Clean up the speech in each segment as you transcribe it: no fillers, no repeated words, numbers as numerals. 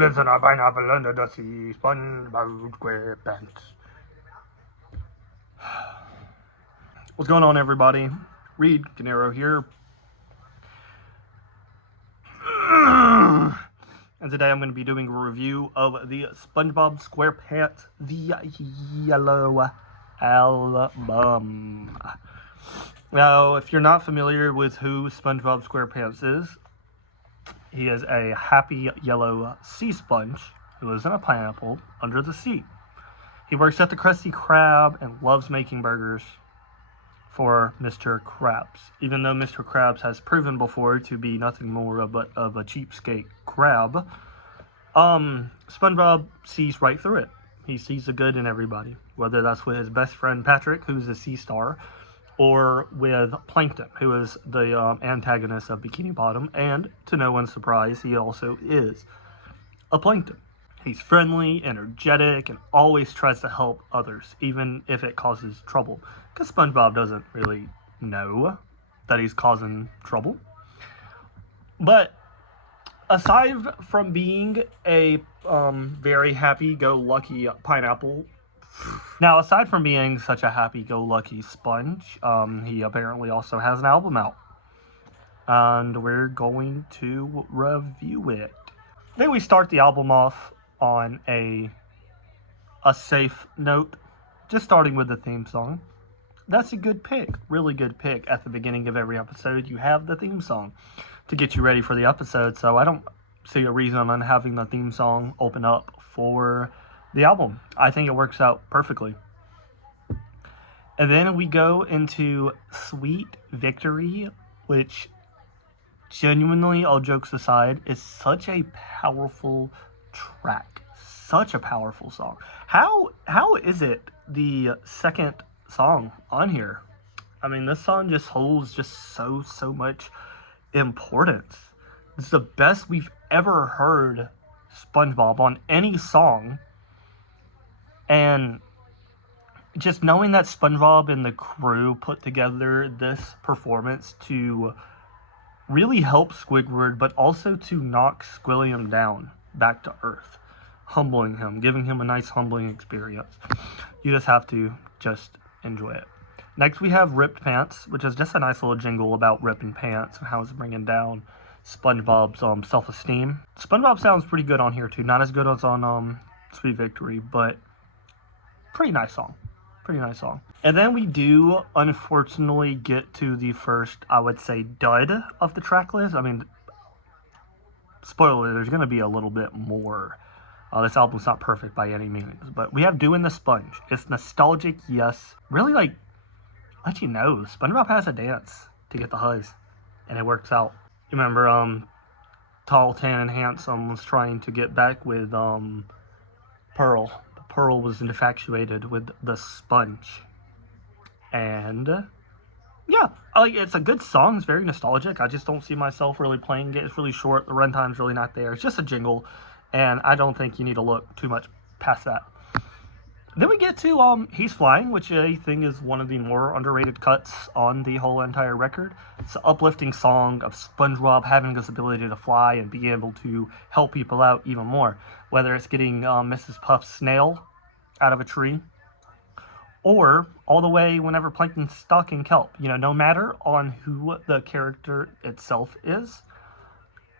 lives in a pineapple under the sea? SpongeBob SquarePants. What's going on, everybody? Reed Canero here. And today I'm going to be doing a review of the Spongebob SquarePants The Yellow Album. Now, if you're not familiar with who Spongebob SquarePants is, he is a happy yellow sea sponge who lives in a pineapple under the sea. He works at the Krusty Krab and loves making burgers for Mr. Krabs, even though Mr. Krabs has proven before to be nothing more of a cheapskate crab. SpongeBob sees right through it. He sees the good in everybody, whether that's with his best friend Patrick, who's a sea star, or with Plankton, who is the antagonist of Bikini Bottom, and to no one's surprise, he also is a plankton. He's friendly, energetic, and always tries to help others, even if it causes trouble. Because SpongeBob doesn't really know that he's causing trouble. But aside from being a very happy-go-lucky pineapple, now aside from being such a happy-go-lucky sponge, he apparently also has an album out. And we're going to review it. Then we start the album off on a safe note, just starting with the theme song. That's a good pick, really good pick. At the beginning of every episode, you have the theme song to get you ready for the episode, so I don't see a reason on having the theme song open up for the album. I think it works out perfectly. And then we go into Sweet Victory, which genuinely, all jokes aside, is such a powerful track, such a powerful song. How is it the second song on here? I mean, this song just holds just so much importance. It's the best we've ever heard SpongeBob on any song, and just knowing that SpongeBob and the crew put together this performance to really help Squidward, but also to knock Squilliam down back to earth, humbling him, giving him a nice humbling experience. You just have to just enjoy it. Next we have Ripped Pants, which is just a nice little jingle about ripping pants and how it's bringing down SpongeBob's self-esteem. SpongeBob sounds pretty good on here too, not as good as on Sweet Victory, but pretty nice song. Pretty nice song. And then we do, unfortunately, get to the first, I would say, dud of the track list. I mean, spoiler, there's going to be a little bit more. This album's not perfect by any means, but we have Doing the Sponge. It's nostalgic, yes. Really, like, let you know, SpongeBob has a dance to get the highs, and it works out. You remember, Tall, Tan, and Handsome was trying to get back with, Pearl. Pearl was infatuated with the sponge. And yeah, it's a good song. It's very nostalgic. I just don't see myself really playing it. It's really short. The runtime's really not there. It's just a jingle, and I don't think you need to look too much past that. Then we get to He's Flying, which I think is one of the more underrated cuts on the whole entire record. It's an uplifting song of SpongeBob having this ability to fly and be able to help people out even more. Whether it's getting Mrs. Puff's snail out of a tree, or all the way whenever Plankton's stuck in kelp. You know, no matter on who the character itself is,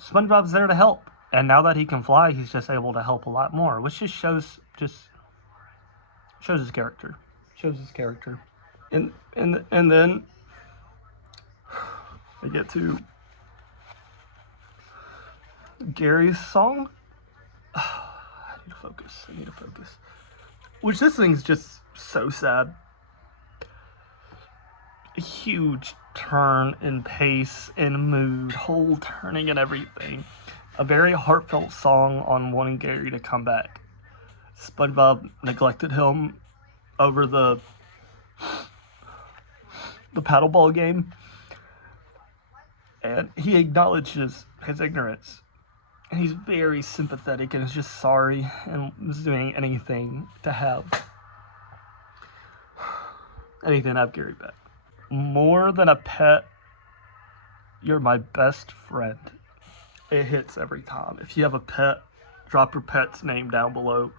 SpongeBob's there to help. And now that he can fly, he's just able to help a lot more, which just shows his character. Shows his character. And then I get to Gary's song. I need to focus. Which, this thing's just so sad. A huge turn in pace, in mood, whole turning and everything. A very heartfelt song on wanting Gary to come back. SpongeBob neglected him over the paddleball game, and he acknowledges his ignorance. And he's very sympathetic and is just sorry and is doing anything to have Gary back. More than a pet, you're my best friend. It hits every time. If you have a pet, Drop your pet's name down below.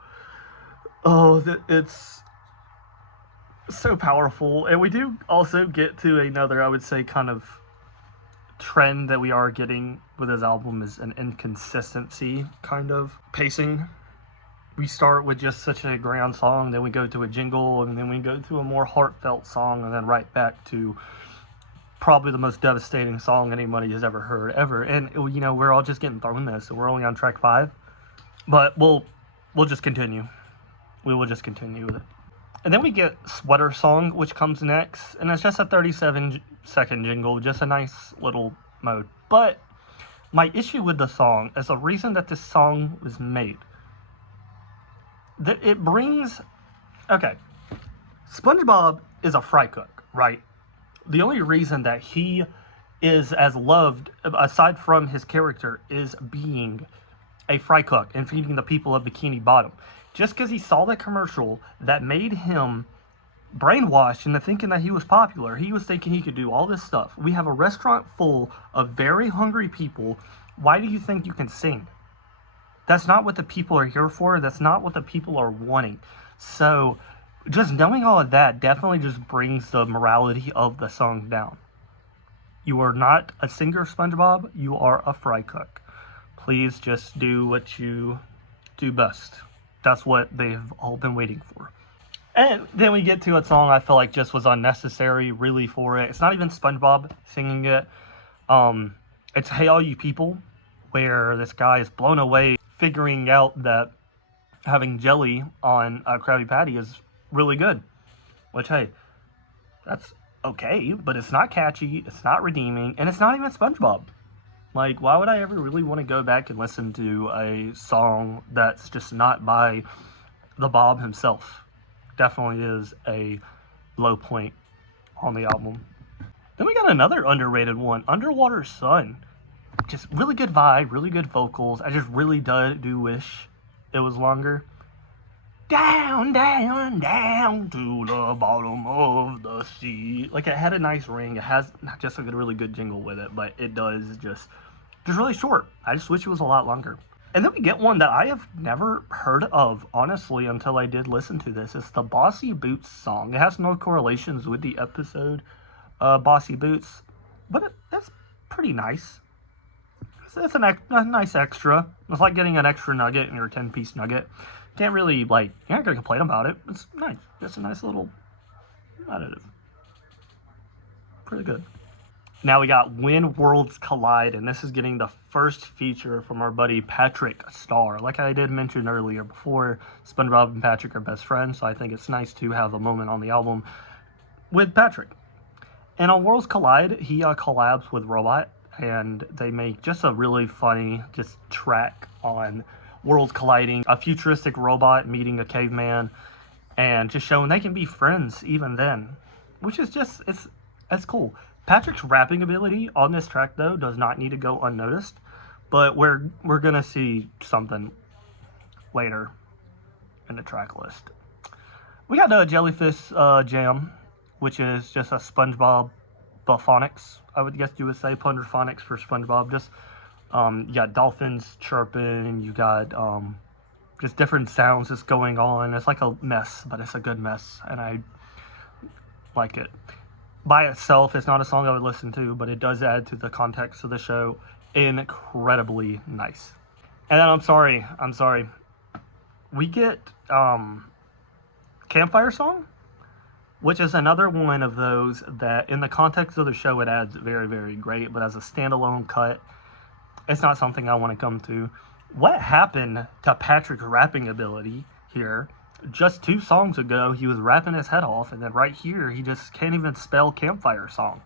Oh, it's so powerful. And we do also get to another, I would say, kind of trend that we are getting with his album is an inconsistency kind of pacing. We start with just such a grand song, then we go to a jingle, and then we go to a more heartfelt song, and then right back to probably the most devastating song anybody has ever heard, ever. And, you know, we're all just getting thrown this, so we're only on track 5. But we'll just continue. We will just continue with it. And then we get Sweater Song, which comes next, and it's just a 37-second jingle, just a nice little mode. But my issue with the song is the reason that this song was made. It brings... Okay, SpongeBob is a fry cook, right? The only reason that he is as loved, aside from his character, is being a fry cook and feeding the people of Bikini Bottom. Just because he saw the commercial that made him brainwashed into thinking that he was popular. He was thinking he could do all this stuff. We have a restaurant full of very hungry people. Why do you think you can sing? That's not what the people are here for. That's not what the people are wanting. So just knowing all of that definitely just brings the morality of the song down. You are not a singer, SpongeBob. You are a fry cook. Please just do what you do best. That's what they've all been waiting for. And then we get to a song I feel like just was unnecessary, really, for it. It's not even SpongeBob singing it. It's Hey All You People, where this guy is blown away figuring out that having jelly on a Krabby Patty is really good. Which, hey, that's okay, but it's not catchy, it's not redeeming, and it's not even SpongeBob. Like, why would I ever really want to go back and listen to a song that's just not by the Bob himself? Definitely is a low point on the album. Then we got another underrated one, Underwater Sun. Just really good vibe, really good vocals. I just really do wish it was longer. Down, down, down to the bottom of the sea. Like, it had a nice ring. It has not just a really good jingle with it, but it does just really short. I just wish it was a lot longer. And then we get one that I have never heard of, honestly, until I did listen to this. It's the Bossy Boots song. It has no correlations with the episode, Bossy Boots, but it's pretty nice. It's a nice extra. It's like getting an extra nugget in your 10-piece nugget. Can't really, like, you're not going to complain about it. It's nice. Just a nice little additive. Pretty good. Now we got When Worlds Collide, and this is getting the first feature from our buddy Patrick Star. Like I did mention earlier before, SpongeBob and Patrick are best friends, so I think it's nice to have a moment on the album with Patrick. And on Worlds Collide, he collabs with Robot, and they make just a really funny track on worlds colliding, a futuristic robot meeting a caveman, and just showing they can be friends even then, which is just, it's cool. Patrick's rapping ability on this track, though, does not need to go unnoticed, but we're gonna see something later in the track list. We got the Jellyfish Jam, which is just a SpongeBob Buffonics, I would guess you would say, Punderphonics for SpongeBob. Just you got dolphins chirping, you got just different sounds that's going on. It's like a mess, but it's a good mess, and I like it. By itself, it's not a song I would listen to, but it does add to the context of the show incredibly nice. And then I'm sorry, we get Campfire Song, which is another one of those that in the context of the show it adds very, very great, but as a standalone cut, it's not something I want to come to. What happened to Patrick's rapping ability here? Just 2 songs ago, he was rapping his head off, and then right here, he just can't even spell Campfire Song.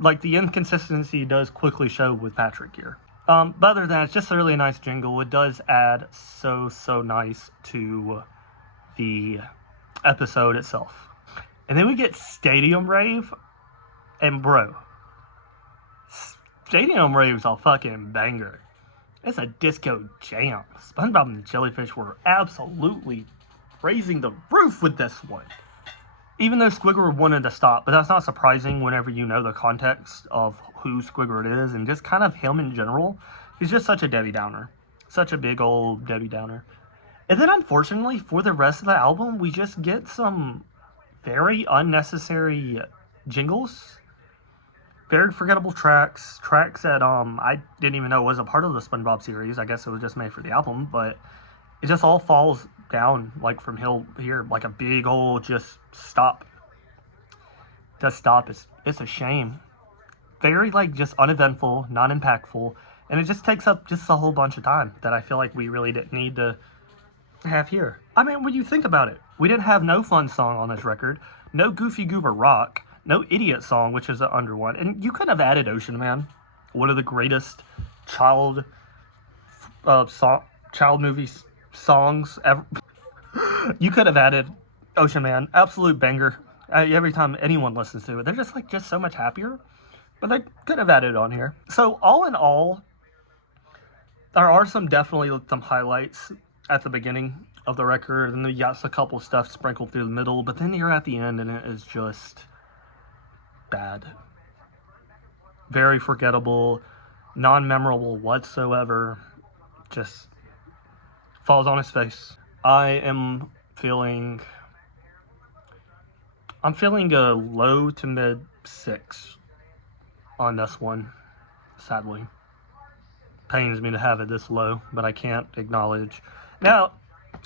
Like, the inconsistency does quickly show with Patrick here. But other than that, it's just a really nice jingle. It does add so nice to the episode itself. And then we get Stadium Rave, and bro, Stadium Rave's a fucking banger. It's a disco jam. SpongeBob and the Jellyfish were absolutely raising the roof with this one. Even though Squidward wanted to stop, but that's not surprising whenever you know the context of who Squidward is and just kind of him in general. He's just such a Debbie Downer. Such a big old Debbie Downer. And then unfortunately for the rest of the album, we just get some very unnecessary jingles. Very forgettable tracks. Tracks that I didn't even know was a part of the SpongeBob series. I guess it was just made for the album, but it just all falls down like from here, like a big old just stop. Just stop. It's a shame. Very like just uneventful, non impactful, and it just takes up just a whole bunch of time that I feel like we really didn't need to have here. I mean, when you think about it, we didn't have no fun song on this record, no Goofy Goober rock, no idiot song, which is the under one, and you could have added Ocean Man, one of the greatest child child movie songs ever. You could have added Ocean Man, absolute banger. Every time anyone listens to it, they're just so much happier. But they could have added it on here. So all in all, there are definitely some highlights at the beginning of the record, and then you got a couple stuff sprinkled through the middle, but then you're at the end and it is just bad. Very forgettable, non-memorable whatsoever. Just falls on his face. I'm feeling a low to mid 6 on this one, sadly. Pains me to have it this low, but I can't acknowledge. Now,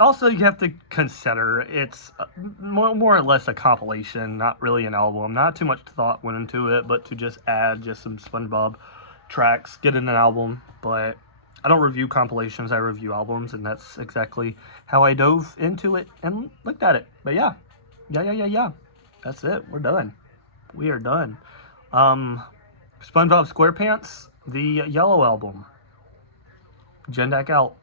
also you have to consider it's more or less a compilation, not really an album. Not too much thought went into it, but to just add just some SpongeBob tracks, get in an album. But I don't review compilations, I review albums, and that's exactly how I dove into it and looked at it. But yeah. That's it. We're done. We are done. SpongeBob SquarePants, the Yellow Album. Gendak out.